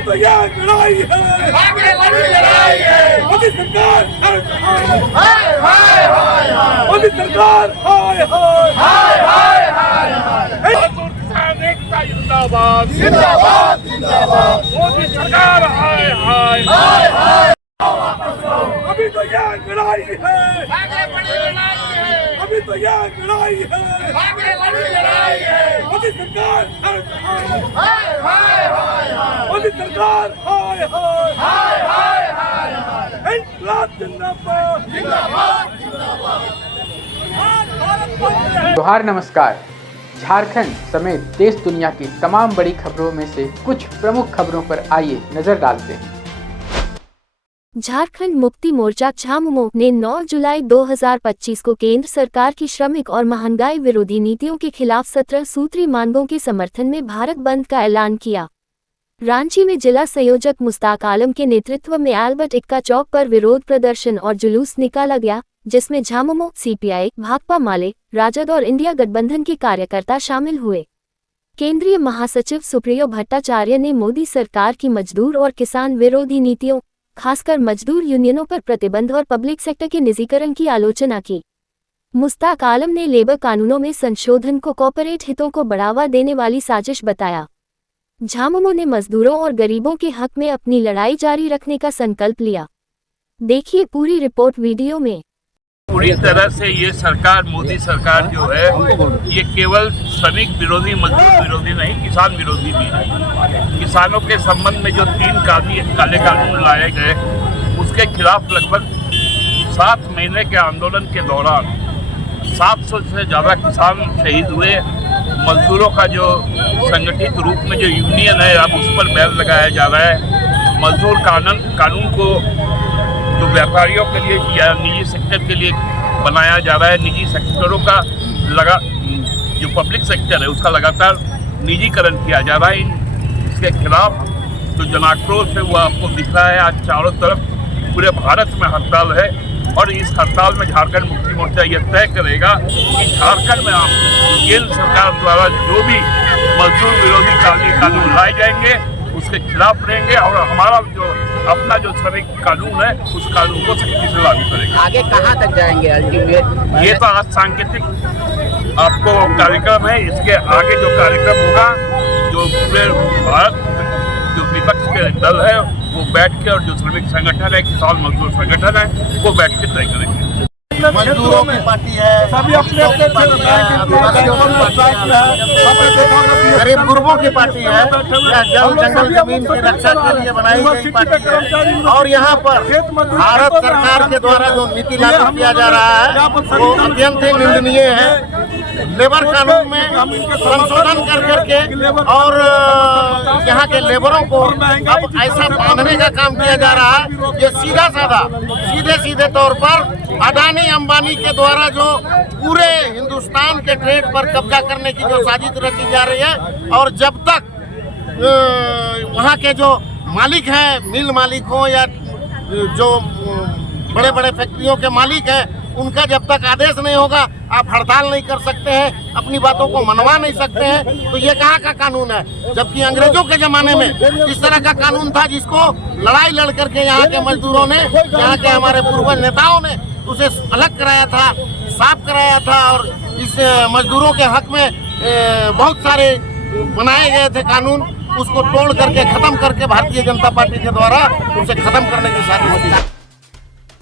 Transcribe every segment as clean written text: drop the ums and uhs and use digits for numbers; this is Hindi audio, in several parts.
तो ये लड़ाई है, आगे बड़ी लड़ाई है। मोदी सरकार हाय हाय हाय, मोदी सरकार हाय हाय हाय हाय हाय। मजदूर किसान एकता जिंदाबाद जिंदाबाद जिंदाबाद। मोदी सरकार हाय हाय हाय हाय। अभी तो ये लड़ाई है, आगे बड़ी लड़ाई है। अभी तो ये लड़ाई है, आगे बड़ी लड़ाई है। मोदी सरकार हाय हाय हाय हाय हाय, मोदी सरकार हाय हाय हाय हाय हाय। इंकलाब जिंदाबाद जिंदाबाद जिंदाबाद। भारत माता है। जोहार नमस्कार। झारखंड समेत देश दुनिया की तमाम बड़ी खबरों में से कुछ प्रमुख खबरों पर आइए नजर डालते हैं। झारखंड मुक्ति मोर्चा झामुमो ने 9 जुलाई 2025 को केंद्र सरकार की श्रमिक और महंगाई विरोधी नीतियों के खिलाफ 17 सूत्री मांगों के समर्थन में भारत बंद का ऐलान किया। रांची में जिला संयोजक मुश्ताक आलम के नेतृत्व में अल्बर्ट एक्का चौक पर विरोध प्रदर्शन और जुलूस निकाला गया, जिसमें झामुमो, सीपीआई, भाकपा माले, राजद और इंडिया गठबंधन के कार्यकर्ता शामिल हुए। केंद्रीय महासचिव सुप्रियो भट्टाचार्य ने मोदी सरकार की मजदूर और किसान विरोधी नीतियों, खासकर मजदूर यूनियनों पर प्रतिबंध और पब्लिक सेक्टर के निजीकरण की आलोचना की। मुश्ताक आलम ने लेबर कानूनों में संशोधन को कॉर्पोरेट हितों को बढ़ावा देने वाली साजिश बताया। झामुमो ने मजदूरों और गरीबों के हक में अपनी लड़ाई जारी रखने का संकल्प लिया। देखिए पूरी रिपोर्ट वीडियो में। पूरी तरह से ये सरकार, मोदी सरकार जो है, ये केवल श्रमिक विरोधी, मजदूर विरोधी नहीं, किसान विरोधी भी है। किसानों के संबंध में जो 3 काले कानून लाए गए, उसके खिलाफ लगभग 7 महीने के आंदोलन के दौरान 700 से ज़्यादा किसान शहीद हुए। मजदूरों का जो संगठित रूप में जो यूनियन है, अब उस पर बैन लगाया जा रहा है। मजदूर कानून को जो व्यापारियों के लिए या निजी सेक्टर के लिए बनाया जा रहा है, निजी सेक्टरों का जो पब्लिक सेक्टर है उसका लगातार निजीकरण किया जा रहा है। इसके खिलाफ जो जनाक्रोश है वो आपको दिख रहा है। आज चारों तरफ पूरे भारत में हड़ताल है और इस हड़ताल में झारखंड मुक्ति मोर्चा ये तय करेगा कि झारखंड में आप केंद्र सरकार द्वारा जो भी मजदूर विरोधी कानून लाए जाएंगे उसके खिलाफ रहेंगे और हमारा जो अपना जो श्रमिक कानून है उस कानून को सख्ती से लागू करेंगे। आगे कहाँ तक जाएंगे अल्टीमेट? ये तो आज सांकेतिक आपको कार्यक्रम है। इसके आगे जो कार्यक्रम होगा, जो पूरे भारत जो विपक्ष के दल है वो बैठ के, और जो श्रमिक संगठन है, किसान मजदूर संगठन है, वो बैठ के तय करेंगे। मजदूरों की पार्टी है, सभी अपने अपने गरीब गुरबों की पार्टी है, यह जंगल जमीन की रक्षा के लिए बनाई गई पार्टी है। और यहाँ पर भारत सरकार के द्वारा जो नीति लागू किया जा रहा है वो अत्यंत ही निंदनीय है। लेबर कानून में संशोधन कर करके और यहाँ के लेबरों को अब ऐसा बांधने का काम किया जा रहा है, ये सीधा साधा सीधे तौर पर अडानी अंबानी के द्वारा जो पूरे हिंदुस्तान के ट्रेड पर कब्जा करने की जो साजिश रची जा रही है। और जब तक वहाँ के जो मालिक हैं, मिल मालिक हो या जो बड़े बड़े फैक्ट्रियों के मालिक हैं, उनका जब तक आदेश नहीं होगा आप हड़ताल नहीं कर सकते हैं, अपनी बातों को मनवा नहीं सकते हैं। तो ये कहाँ का कानून है? जबकि अंग्रेजों के ज़माने में इस तरह का कानून था जिसको लड़ाई लड़ करके यहाँ के मजदूरों ने, यहाँ के हमारे पूर्वज नेताओं ने उसे अलग कराया था, साफ कराया था। और इस मजदूरों के हक में बहुत सारे बनाए गए थे कानून, उसको तोड़ करके ख़त्म करके भारतीय जनता पार्टी के द्वारा उसे ख़त्म करने की साजिश की।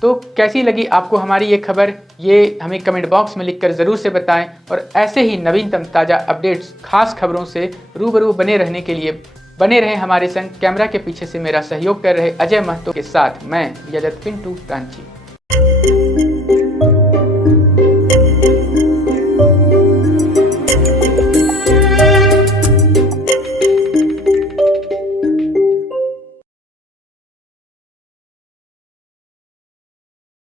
तो कैसी लगी आपको हमारी ये खबर, ये हमें कमेंट बॉक्स में लिखकर ज़रूर से बताएं। और ऐसे ही नवीनतम ताज़ा अपडेट्स, खास खबरों से रूबरू बने रहने के लिए बने रहें हमारे संग। कैमरा के पीछे से मेरा सहयोग कर रहे अजय महतो के साथ मैं यजत पिंटू रांची।